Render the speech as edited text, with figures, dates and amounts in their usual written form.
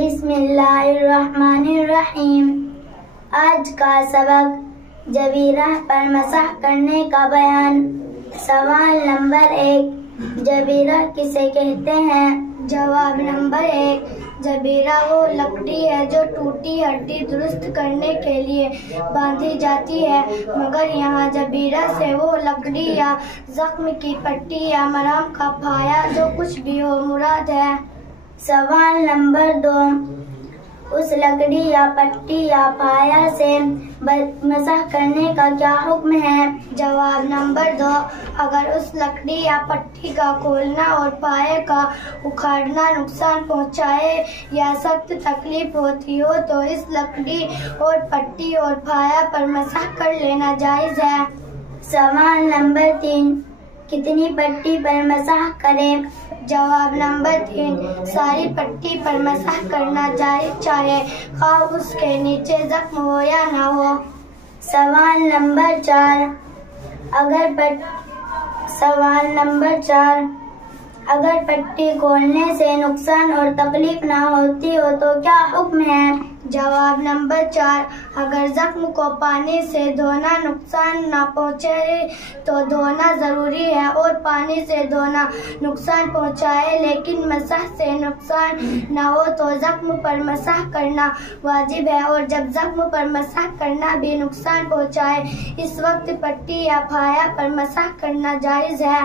بسم اللہ الرحمن الرحیم۔ آج کا سبق جبیرہ پر مسح کرنے کا بیان۔ سوال نمبر 1، جبیرہ کسے کہتے ہیں؟ جواب نمبر 1، جبیرہ وہ لکڑی ہے جو ٹوٹی ہڈی درست کرنے کے لیے باندھی جاتی ہے، مگر یہاں جبیرہ سے وہ لکڑی یا زخم کی پٹی یا مرہم کا پھایا جو کچھ بھی ہو مراد ہے۔ سوال نمبر 2، اس لکڑی یا پٹی یا پھایا سے مسح کرنے کا کیا حکم ہے؟ جواب نمبر 2، اگر اس لکڑی یا پٹی کا کھولنا اور پھائے کا اکھاڑنا نقصان پہنچائے یا سخت تکلیف ہوتی ہو تو اس لکڑی اور پٹی اور پھایا پر مسح کر لینا جائز ہے۔ سوال نمبر 3، کتنی پٹی پر مسح کریں؟ جواب نمبر 3، ساری پٹی پر مسح کرنا جائز چاہے خواہ اس کے نیچے زخم ہو یا نہ ہو۔ سوال نمبر 4، اگر پٹی کھولنے سے نقصان اور تکلیف نہ ہوتی ہو تو کیا حکم ہے؟ جواب نمبر 4، اگر زخم کو پانی سے دھونا نقصان نہ پہنچے تو دھونا ضروری ہے، اور پانی سے دھونا نقصان پہنچائے لیکن مسح سے نقصان نہ ہو تو زخم پر مسح کرنا واجب ہے، اور جب زخم پر مسح کرنا بھی نقصان پہنچائے اس وقت پٹی یا پھایا پر مسح کرنا جائز ہے۔